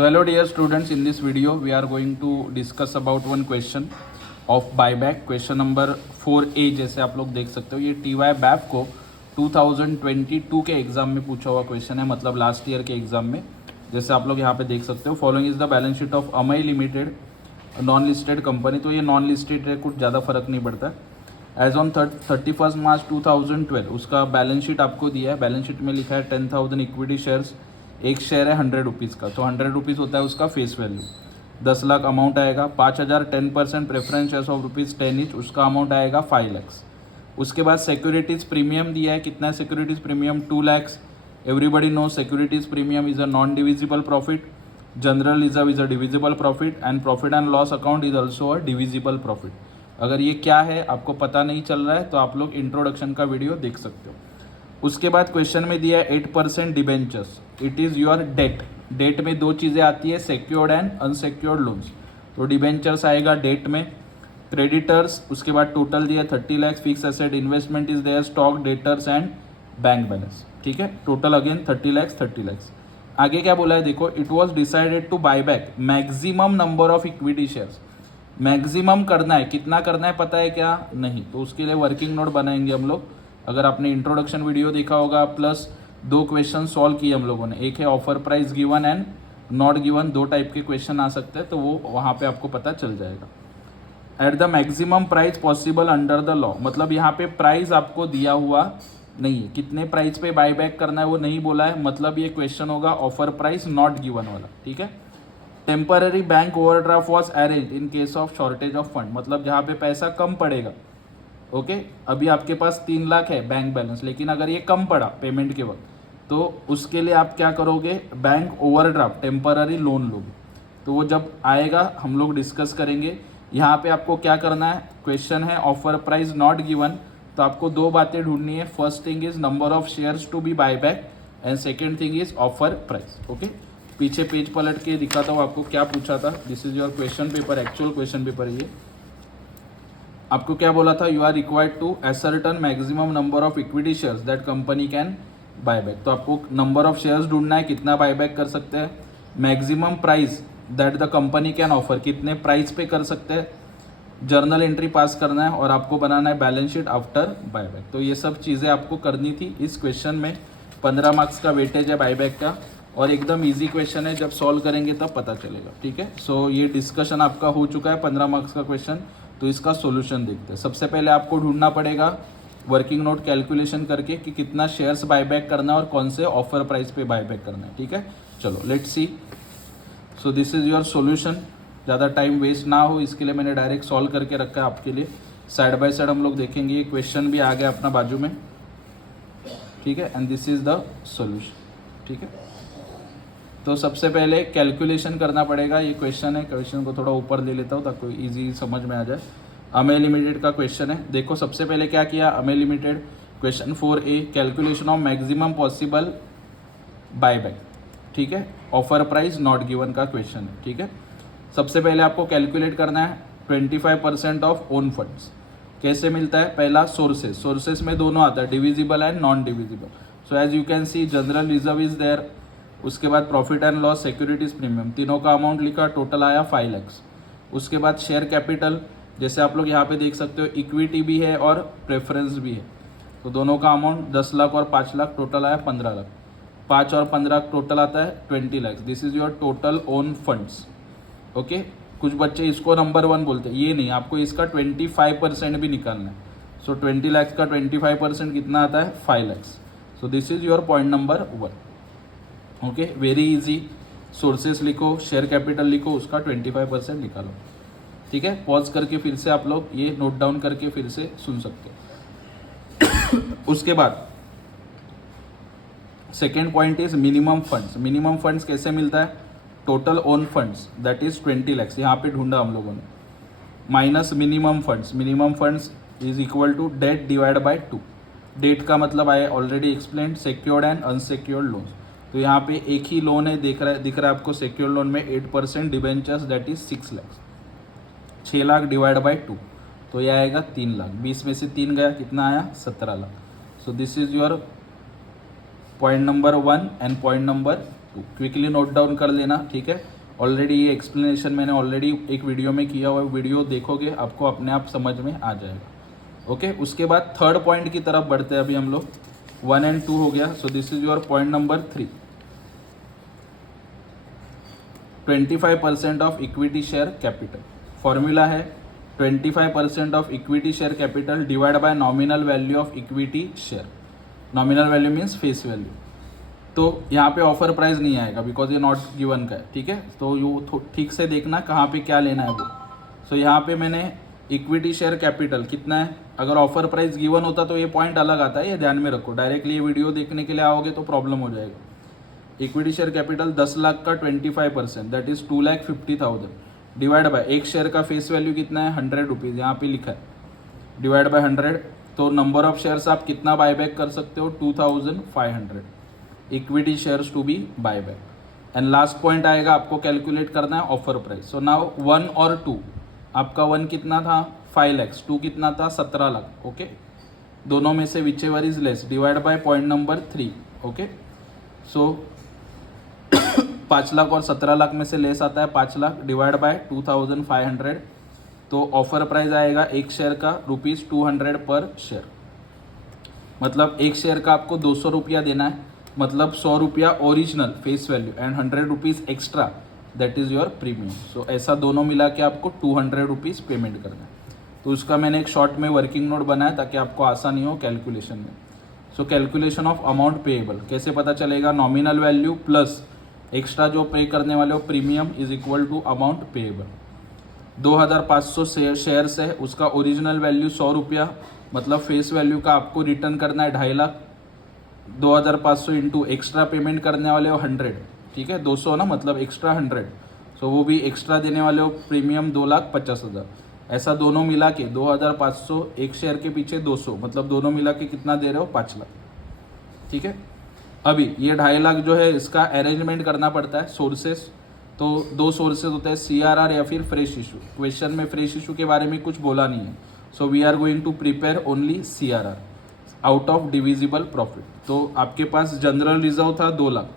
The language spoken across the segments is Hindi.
So hello dear students, in this video we are going to discuss about one question of buyback. Question number 4A जैसे आप लोग देख सकते हो, ये TY BAF को 2022 के एग्जाम में पूछा हुआ क्वेश्चन है, मतलब लास्ट ईयर के एग्जाम में। जैसे आप लोग यहाँ पे देख सकते हो, following is the balance sheet of Amai limited non listed company. तो ये नॉन लिस्टेड है, कुछ ज़्यादा फर्क नहीं पड़ता। एज ऑन 31 मार्च 2012 उसका बैलेंस शीट आपको दिया है। बैलेंस शीट में लिखा है 10,000 इक्विटी शेयर्स, एक शेयर है 100 रुपीज़ का, तो 100 रुपीज़ होता है उसका फेस वैल्यू। 10 लाख अमाउंट आएगा। 5,000 10% प्रेफरेंस शेयर्स ऑफ ₹10 ईच, उसका अमाउंट आएगा 5 लाख। उसके बाद सिक्योरिटीज़ प्रीमियम दिया है, कितना है securities premium 2 lakh. Everybody know securities premium is a non divisible profit, general reserve is a divisible profit and profit and loss account is also a divisible profit. अगर ये क्या है आपको पता नहीं चल रहा है तो आप लोग इंट्रोडक्शन का वीडियो देख सकते हो। उसके बाद क्वेश्चन में दिया है 8% debentures, it is your debt. Debt में दो चीज़ें आती है, सिक्योर्ड एंड अनसिक्योर्ड लोन्स। तो डिबेंचर्स आएगा डेट में। क्रेडिटर्स, उसके बाद टोटल दिया 30 lakh. Fix asset investment is there, stock, debtors and bank balance. ठीक है, टोटल अगेन 30 लाख। आगे क्या बोला है देखो, it was decided to buy back maximum number of equity shares. Maximum करना है, कितना करना है पता है क्या? नहीं। तो उसके लिए वर्किंग नोट बनाएंगे हम लोग। अगर आपने इंट्रोडक्शन वीडियो देखा होगा, प्लस 2 क्वेश्चन सॉल्व किए हम लोगों ने। एक है offer price given and not given, 2 type के क्वेश्चन आ सकते हैं, तो वो वहाँ पे आपको पता चल जाएगा। At the maximum price possible under the law, मतलब यहाँ पे प्राइस आपको दिया हुआ नहीं है, कितने प्राइस पे बाय बैक करना है वो नहीं बोला है, मतलब ये क्वेश्चन होगा ऑफर प्राइस नॉट गिवन वाला। ठीक है। Temporary bank overdraft was arrange in case of shortage of fund, मतलब जहाँ पे पैसा कम पड़ेगा। ओके, अभी आपके पास 3 लाख है बैंक बैलेंस, लेकिन अगर ये कम पड़ा पेमेंट के वक्त, तो उसके लिए आप क्या करोगे? बैंक ओवरड्राफ्ट टेम्पररी लोन लोगे। तो वो जब आएगा हम लोग डिस्कस करेंगे। यहाँ पे आपको क्या करना है, क्वेश्चन है ऑफर प्राइस नॉट गिवन, तो आपको 2 बातें ढूंढनी है। First thing is number of shares to be buy back and second thing is offer price. Okay, पीछे पेज पलट के दिखाता हूँ आपको क्या पूछा था। This is your question paper, actual question paper है ये। आपको क्या बोला था? You are required to ascertain maximum number of equity shares that company can buy back. तो आपको नंबर ऑफ शेयर्स ढूंढना है, कितना बाय बैक कर सकते हैं। Maximum price that the company can offer, कितने प्राइस पे कर सकते हैं। जर्नल एंट्री पास करना है और आपको बनाना है balance sheet after bye back. तो ये सब चीज़ें आपको करनी थी इस क्वेश्चन में। 15 मार्क्स का वेटेज है बाय बैक का, और एकदम ईजी क्वेश्चन है, जब सॉल्व करेंगे तब पता चलेगा। ठीक है, सो ये डिस्कशन आपका हो चुका है 15 मार्क्स का क्वेश्चन। तो इसका सॉल्यूशन देखते हैं। सबसे पहले आपको ढूंढना पड़ेगा वर्किंग नोट कैलकुलेशन करके कि कितना शेयर्स बायबैक करना है और कौन से ऑफर प्राइस पे बायबैक करना है। ठीक है, चलो let's see. So this is your solution. ज़्यादा टाइम वेस्ट ना हो इसके लिए मैंने डायरेक्ट सॉल्व करके रखा है आपके लिए। साइड बाय साइड हम लोग देखेंगे। ये क्वेश्चन भी आ गया अपना बाजू में। ठीक है, and this is the solution. ठीक है, तो सबसे पहले कैलकुलेशन करना पड़ेगा। ये क्वेश्चन है, क्वेश्चन को थोड़ा ऊपर ले लेता हूँ ताकि इजी समझ में आ जाए। अमई लिमिटेड का क्वेश्चन है। देखो सबसे पहले क्या किया Amai limited, question 4A, calculation of maximum possible buyback. ठीक है, ऑफर प्राइस नॉट गिवन का क्वेश्चन है। ठीक है, सबसे पहले आपको कैलकुलेट करना है 25% ऑफ ओन फंड्स। कैसे मिलता है? पहला सोर्सेज, सोर्सेज में दोनों आता है, divisible and non divisible. So as you can see general reserve is there, उसके बाद profit and loss, securities premium, तीनों का अमाउंट लिखा, टोटल आया 5 लाख। उसके बाद शेयर कैपिटल, जैसे आप लोग यहाँ पे देख सकते हो, इक्विटी भी है और प्रेफरेंस भी है, तो दोनों का अमाउंट 10 लाख और 5 लाख, टोटल आया 15 लाख। 5 और 15 टोटल आता है 20 lakh. This is your total own funds. Okay, कुछ बच्चे इसको नंबर 1 बोलते हैं, ये नहीं, आपको इसका 25% भी निकालना है। सो 20 लाख का 25% कितना आता है? 5 lakh. So this is your point number 1। Okay, very easy. Sources लिखो, शेयर कैपिटल लिखो, उसका 25% निकालो। ठीक है, पॉज करके फिर से आप लोग ये नोट डाउन करके फिर से सुन सकते हो। उसके बाद second point is minimum funds. Minimum funds कैसे मिलता है? Total own funds that is 20 lakh, यहाँ पे ढूंढा हम लोगों ने, minus minimum funds. Minimum funds is equal to debt divide by 2। Debt का मतलब I already explain, secured and unsecured loans. तो यहाँ पे एक ही लोन है, दिख रहा है आपको सिक्योर लोन में 8% debentures that is 6 lakh. 6 lakh divide by 2, तो यह आएगा 3 लाख। 20 में से 3 गया, कितना आया? 17 lakh. So this is your point number 1 and point number तो क्विकली नोट डाउन कर लेना, ठीक है। ऑलरेडी ये एक्सप्लेनेशन मैंने ऑलरेडी एक वीडियो में किया हुआ है, वीडियो देखोगे आपको अपने आप समझ में आ जाएगा। ओके, उसके बाद थर्ड पॉइंट की तरफ बढ़ते हैं अभी हम लोग। 1 and 2 हो गया, so this is your point number 3। 25% of equity share capital. Formula है 25% of equity share capital divide by nominal value of equity share. Nominal value means face value. तो यहाँ पे ऑफर प्राइस नहीं आएगा बिकॉज ये नॉट गिवन का है, ठीक है। तो यू ठीक से देखना कहाँ पे क्या लेना है वो। सो यहाँ पे मैंने इक्विटी शेयर कैपिटल कितना है, अगर ऑफर प्राइस गिवन होता तो ये पॉइंट अलग आता है, ये ध्यान में रखो। डायरेक्टली ये वीडियो देखने के लिए आओगे तो प्रॉब्लम हो जाएगा। इक्विटी शेयर कैपिटल 10 लाख का 25% दैट इज 2,50,000 डिवाइड बाय एक शेयर का फेस वैल्यू कितना है 100 रुपीज़, यहाँ पे लिखा है डिवाइड बाय 100। तो नंबर ऑफ शेयर्स आप कितना बायबैक कर सकते हो 2500 equity shares to be buyback. And last point आएगा, आपको कैलकुलेट करना है ऑफर प्राइस। सो नाउ 1 और 2, आपका 1 कितना था 5 लाख, 2 कितना था 17 लाख। ओके, दोनों में से whichever is less divide by point number 3। Okay, so 5 lakh और 17 लाख में से लेस आता है 5 लाख डिवाइड बाय 2500। तो ऑफर प्राइस आएगा एक शेयर का ₹200 पर शेयर। मतलब एक शेयर का आपको 200 रुपया देना है, मतलब 100 रुपया original face value and 100 rupees extra that is your premium. So ऐसा दोनों मिला के आपको 200 रुपीज़ पेमेंट करना है। तो उसका मैंने एक शॉर्ट में वर्किंग नोट बनाया ताकि आपको आसानी हो कैलकुलेशन में। So calculation of amount payable कैसे पता चलेगा, नॉमिनल वैल्यू प्लस एक्स्ट्रा जो पे करने वाले हो premium is equal to amount payable. 2500 shares है, उसका ओरिजिनल वैल्यू 100 रुपया, मतलब फेस वैल्यू का आपको रिटर्न करना है 2.5 लाख। 2500 इंटू एक्स्ट्रा पेमेंट करने वाले हो 100, ठीक है 200 ना, मतलब एक्स्ट्रा 100। सो वो भी एक्स्ट्रा देने वाले हो प्रीमियम 2,50,000। ऐसा दोनों मिला के 2500 एक शेयर के पीछे 200, मतलब दोनों मिला के कितना दे रहे हो 5 लाख, ठीक है। अभी ये 2.5 लाख जो है इसका अरेंजमेंट करना पड़ता है सोर्सेस। तो 2 सोर्सेज होते हैं, CRR या फिर फ्रेश इशू। क्वेश्चन में फ्रेश इशू के बारे में कुछ बोला नहीं है, so we are going to prepare only CRR out of divisible profit. तो आपके पास जनरल रिजर्व था 2 लाख,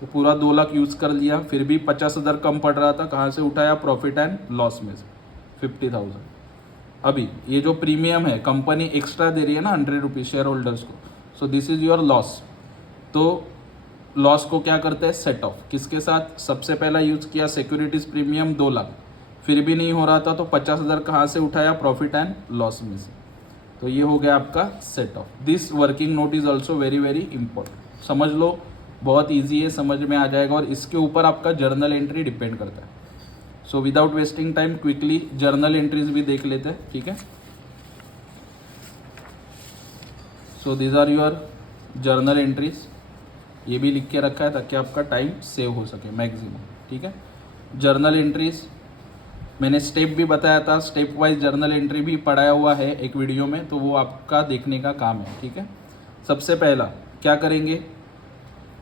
तो पूरा 2 लाख यूज़ कर लिया, फिर भी 50,000 कम पड़ रहा था, कहाँ से उठाया प्रॉफिट एंड लॉस में से 50,000। अभी ये जो प्रीमियम है कंपनी एक्स्ट्रा दे रही है ना 100 रुपीज़ शेयर होल्डर्स को, so this is your loss. तो लॉस को क्या करते हैं सेट ऑफ, किसके साथ, सबसे पहला यूज किया सिक्योरिटीज प्रीमियम 2 लाख, फिर भी नहीं हो रहा था तो 50,000 कहाँ से उठाया प्रॉफिट एंड लॉस में से। तो ये हो गया आपका set of. This working note is also very very important, समझ लो, बहुत ईजी है, समझ में आ जाएगा। और इसके ऊपर आपका जर्नल एंट्री डिपेंड करता है। So without wasting time quickly journal entries भी देख लेते हैं, ठीक है। So these are your journal entries, ये भी लिख के रखा है ताकि आपका टाइम सेव हो सके मैक्सिमम, ठीक है। जर्नल एंट्रीज मैंने स्टेप भी बताया था, स्टेप वाइज जर्नल एंट्री भी पढ़ाया हुआ है एक वीडियो में, तो वो आपका देखने का काम है, ठीक है। सबसे पहला क्या करेंगे,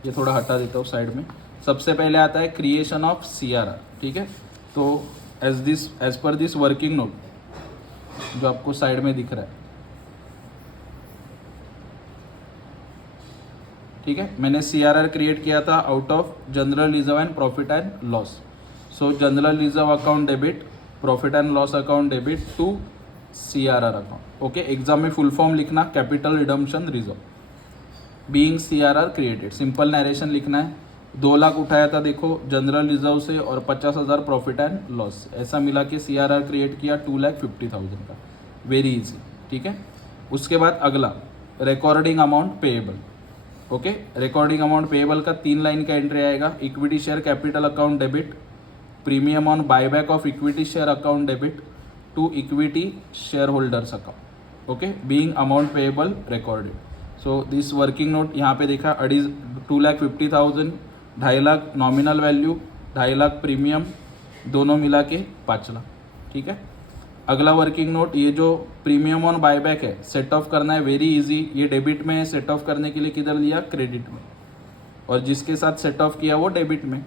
ये थोड़ा हटा देता हूँ साइड में। सबसे पहले आता है क्रिएशन ऑफ CRR, ठीक है। तो as per this working note जो आपको साइड में दिख रहा है, ठीक है, मैंने CRR क्रिएट किया था out of general reserve and profit and loss. So general reserve account debit, profit and loss account debit to CRR account. Okay, exam में फुल फॉर्म लिखना capital redemption reserve being CRR created, simple narration लिखना है। 2 लाख उठाया था देखो जनरल रिजर्व से और 50,000 प्रॉफिट एंड लॉस, ऐसा मिला के CRR क्रिएट किया 2,50,000 का, वेरी इजी, ठीक है। उसके बाद अगला recording amount payable. Okay, recording amount payable का 3 लाइन का एंट्री आएगा, equity share capital account debit, premium on buyback of equity share account debit to equity share holders account. Okay, being amount payable recorded. So this working note यहाँ पे देखा 2,50,000, 2.5 lakh nominal value, 2.5 lakh premium, दोनों मिला के 5 लाख, ठीक है। अगला वर्किंग नोट, ये जो प्रीमियम ऑन बायबैक है सेट ऑफ करना है, वेरी इजी। ये डेबिट में है, सेट ऑफ करने के लिए किधर लिया क्रेडिट में, और जिसके साथ सेट ऑफ किया वो डेबिट में।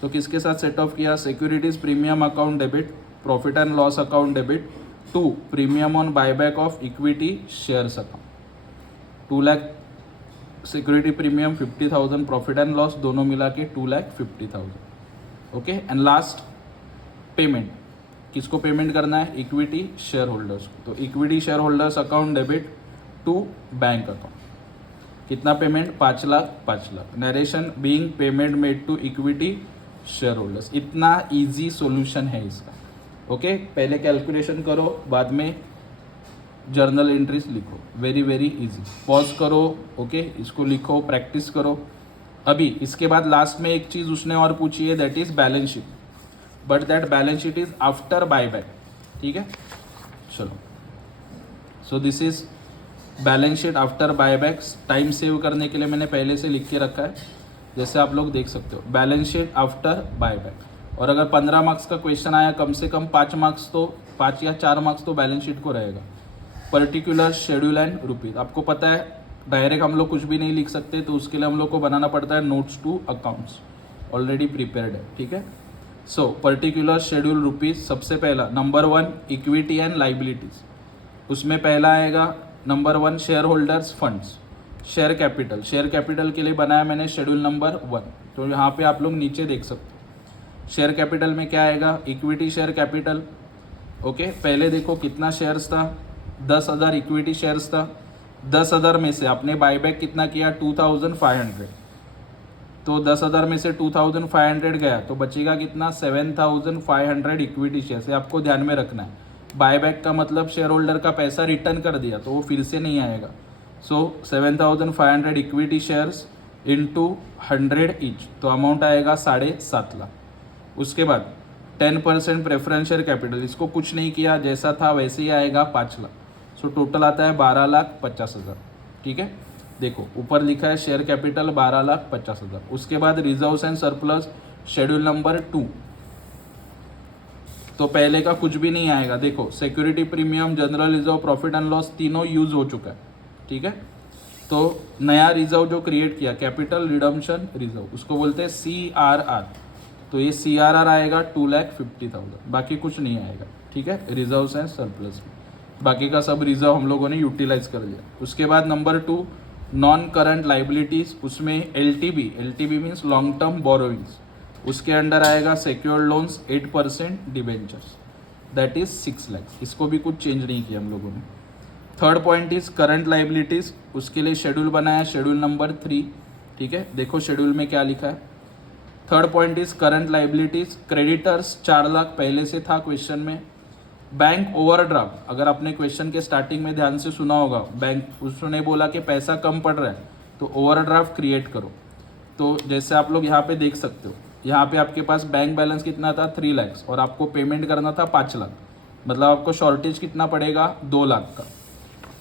तो किसके साथ सेट ऑफ किया, securities premium account debit, profit and loss account debit to premium on buyback of equity shares account. 2 lakh security premium 50,000, profit and loss दोनों मिला के 2,50,000। ओके, एंड लास्ट पेमेंट, किसको पेमेंट करना है? इक्विटी शेयर होल्डर्स को। तो equity share holders account debit to bank account, कितना payment? 5,00,000। Narration being payment made to equity share holders. इतना इजी सॉल्यूशन है इसका। ओके, पहले कैलकुलेशन करो, बाद में जर्नल एंट्रीज लिखो। Very very easy. पॉज करो, ओके, इसको लिखो, प्रैक्टिस करो। अभी इसके बाद लास्ट में एक चीज़ उसने और पूछी है, that is balance sheet, but that balance sheet is after buyback. ठीक है, चलो। So this is balance sheet after buybacks. Time save करने के लिए मैंने पहले से लिख के रखा है, जैसे आप लोग देख सकते हो, बैलेंस शीट आफ्टर बायबैक। और अगर 15 मार्क्स का क्वेश्चन आया, कम से कम 5 मार्क्स तो 5 या 4 मार्क्स तो बैलेंस शीट को रहेगा। पर्टिकुलर शेड्यूल एंड रुपीज, आपको पता है डायरेक्ट हम लोग कुछ भी नहीं लिख सकते, तो उसके लिए हम लोग को बनाना पड़ता है notes to accounts, already prepared है। ठीक है, सो पर्टिकुलर शेड्यूल रुपीज, सबसे पहला नंबर 1 इक्विटी एंड लाइबिलिटीज, उसमें पहला आएगा number 1 share holders funds. Share capital, share capital के लिए बनाया मैंने शेड्यूल नंबर 1, तो यहाँ पे आप लोग नीचे देख सकते हो। शेयर कैपिटल में क्या आएगा? Equity share capital. ओके, पहले देखो कितना शेयर्स था, 10,000 इक्विटी शेयर्स था। 10,000 में से आपने बायबैक कितना किया? 2,500। तो 10,000 में से 2,500 गया, तो बचेगा कितना? 7,500 इक्विटी शेयर। से आपको ध्यान में रखना है, बायबैक का मतलब शेयर होल्डर का पैसा रिटर्न कर दिया, तो वो फिर से नहीं आएगा। सो 7,500 इक्विटी शेयर्स इंटू 100 ईच, तो अमाउंट आएगा 7.5 लाख। उसके बाद 10% प्रेफरेंस शेयर कैपिटल, इसको कुछ नहीं किया, जैसा था वैसे ही आएगा 5 लाख। सो टोटल आता है 12,50,000। ठीक है, देखो ऊपर लिखा है शेयर कैपिटल 12,50,000। उसके बाद reserves and surplus schedule number 2, तो पहले का कुछ भी नहीं आएगा। देखो security premium, general reserve, profit and loss तीनों यूज हो चुका है। ठीक है, तो नया रिजर्व जो क्रिएट किया, कैपिटल रिडम्पशन रिजर्व, उसको बोलते हैं CRR। तो ये CRR आएगा 2,50,000, बाकी कुछ नहीं आएगा। ठीक है, रिजर्व्स एंड सरप्लस, बाकी का सब रिजर्व हम लोगों ने यूटिलाइज कर दिया। उसके बाद नंबर 2 नॉन करंट लाइबिलिटीज, उसमें LTB means long term borrowings, उसके अंडर आएगा secured loans 8% debentures, that is 6 lakh. इसको भी कुछ चेंज नहीं किया हम लोगों ने। Third point is current liabilities, उसके लिए शेड्यूल बनाया, शेड्यूल नंबर 3। ठीक है, देखो शेड्यूल में क्या लिखा है। Third point is current liabilities, creditors 4 lakh पहले से था क्वेश्चन में। बैंक ओवरड्राफ्ट, अगर आपने क्वेश्चन के स्टार्टिंग में ध्यान से सुना होगा, बैंक उसने बोला कि पैसा कम पड़ रहा है तो ओवरड्राफ्ट क्रिएट करो। तो जैसे आप लोग यहाँ पे देख सकते हो, यहाँ पे आपके पास बैंक बैलेंस कितना था? 3 लाख, और आपको पेमेंट करना था 5 लाख, मतलब आपको शॉर्टेज कितना पड़ेगा? 2 लाख का।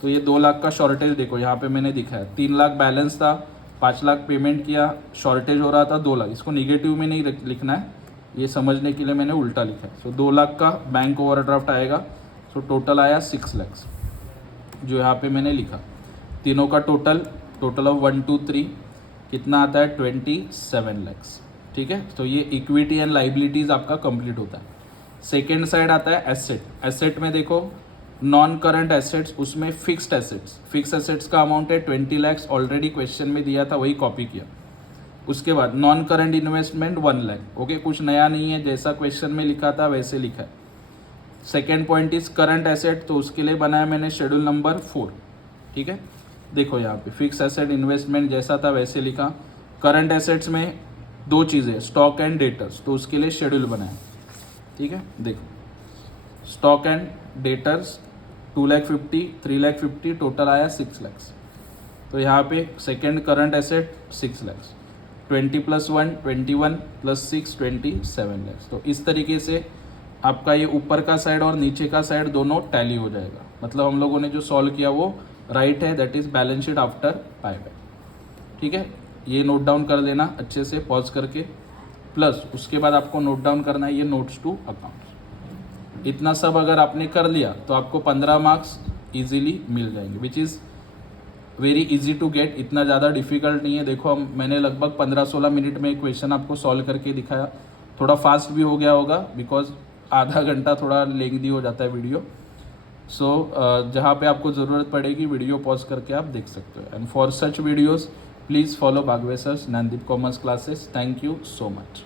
तो ये 2 लाख का शॉर्टेज देखो यहाँ पे मैंने दिखा है। 3 लाख बैलेंस था, 5 लाख पेमेंट किया, शॉर्टेज हो रहा था 2 लाख। इसको निगेटिव में नहीं लिखना है, ये समझने के लिए मैंने उल्टा लिखा है। सो 2 लाख का बैंक ओवरड्राफ्ट आएगा। सो टोटल आया 6 लाख, जो यहाँ पे मैंने लिखा। तीनों का टोटल ऑफ 1 2 3 कितना आता है? 27 लाख। ठीक है, तो ये इक्विटी एंड लाइबिलिटीज आपका कंप्लीट होता है। सेकेंड साइड आता है एसेट। एसेट में देखो नॉन करंट एसेट्स, उसमें फिक्स्ड एसेट्स का अमाउंट है 20 लाख, ऑलरेडी क्वेश्चन में दिया था, वही कॉपी किया। उसके बाद non current investment 1 lakh. Okay, कुछ नया नहीं है, जैसा क्वेश्चन में लिखा था वैसे लिखा है। Second point is current asset, तो उसके लिए बनाया मैंने शेड्यूल नंबर 4। ठीक है, देखो यहाँ पे फिक्स एसेट इन्वेस्टमेंट जैसा था वैसे लिखा। करंट एसेट्स में 2 चीज़ें, स्टॉक एंड डेटर्स, तो उसके लिए शेड्यूल बनाया। ठीक है, देखो स्टॉक एंड डेटर्स 2,50,000, 3,50,000, टोटल आया 6 लाख। तो यहाँ पे second current asset 6 lakh, 20 + 1 21 + 6 27 lakh. तो इस तरीके से आपका ये ऊपर का साइड और नीचे का साइड दोनों टैली हो जाएगा। मतलब हम लोगों ने जो सॉल्व किया वो राइट है, that is balance sheet after buyback. ठीक है, ये नोट डाउन कर लेना अच्छे से पॉज करके। प्लस उसके बाद आपको नोट डाउन करना है ये नोट्स टू अकाउंट। इतना सब अगर आपने कर लिया तो आपको 15 मार्क्स इजीली मिल जाएंगे, which is very easy to get. इतना ज़्यादा डिफिकल्ट नहीं है। देखो मैंने लगभग 15-16 मिनट में क्वेश्चन आपको सॉल्व करके दिखाया। थोड़ा फास्ट भी हो गया होगा बिकॉज आधा घंटा थोड़ा लेंथी हो जाता है वीडियो। सो जहाँ पे आपको ज़रूरत पड़ेगी वीडियो पॉज करके आप देख सकते हो। And for such videos please follow Bagwe sir's Gyandeep commerce classes. Thank you so much.